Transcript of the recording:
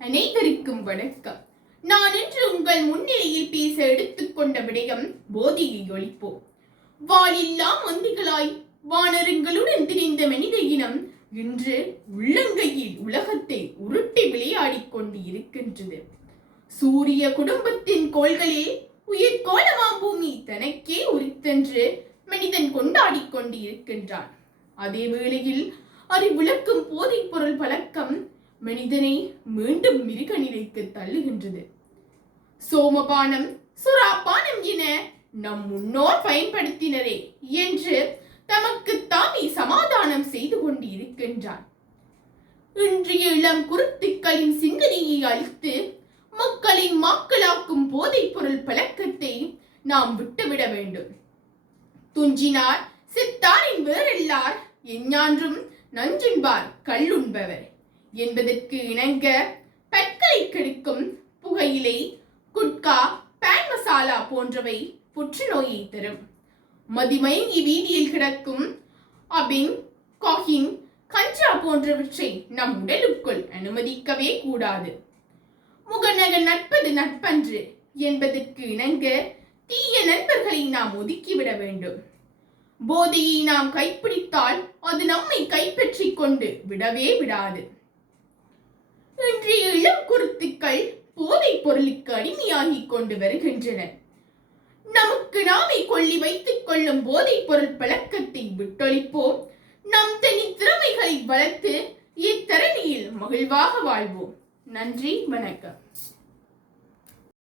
அனைவருக்கும் வணக்கம். நான் இன்று உங்கள் முன்னிலையில் பேச எடுத்துக்கொண்ட விடயம் போதையை ஒழிப்போம். வாலில்லா மந்திகளாய் வானரங்களுடன் திரிந்த மனித இனம் இன்று உள்ளங்கையில் உலகத்தை உருட்டி விளையாடிக் கொண்டு இருக்கின்றது. சூரிய குடும்பத்தின் கோள்களில் உயிர்கோளமாம் பூமி தனக்கே உரித்தென்று மனிதன் கொண்டாடிக் கொண்டு இருக்கின்றான். அதே வேளையில் அறிவிளக்கும் போதைப் பொருள் பழக்கம் மனிதனை மீண்டும் மிருக நிலைக்கு தள்ளுகின்றது. சோமபானம் சுறாபானம் என நம் முன்னோர் பயன்படுத்தினரே என்று தமக்கு தாமே சமாதானம் செய்து கொண்டு இருக்கின்றான். இன்றைய இளம் குருத்துக்களின் சிந்தனையை அழித்து மக்களை மாக்களாக்கும் போதைப் பொருள் பழக்கத்தை நாம் விட்டுவிட வேண்டும். துஞ்சினார் சித்தாரின் வேறெல்லார் எஞ்ஞான்றும் நஞ்சுண்பார் கள்ளுண்பவர் என்பதற்கு இணங்க பற்களை கெடுக்கும் புகையிலை, குட்கா, பான் மசாலா போன்றவை புற்றுநோயை தரும். மதிமயங்கி வீதியில் கிடக்கும் அபின், காகின், கஞ்சா போன்றவற்றை நம் உடலுக்குள் அனுமதிக்கவே கூடாது. முகநக நட்பது நட்பன்று என்பதற்கு இணங்க தீய நண்பர்களை நாம் ஒதுக்கிவிட வேண்டும். போதையை நாம் கைப்பிடித்தால் அது நம்மை கைப்பற்றிக் கொண்டு விடவே விடாது. இன்றைய இளம் குருத்துக்கள் போதைப் பொருளுக்கு அடிமையாகிக் கொண்டு வருகின்றனர். நமக்கு நாமே கொள்ளி வைத்துக் கொள்ளும் போதைப் பொருள் பழக்கத்தை விட்டொழிப்போம். நம் தனி திறமைகளை வளர்த்து இத்தரணியில் மகிழ்வாக வாழ்வோம். நன்றி, வணக்கம்.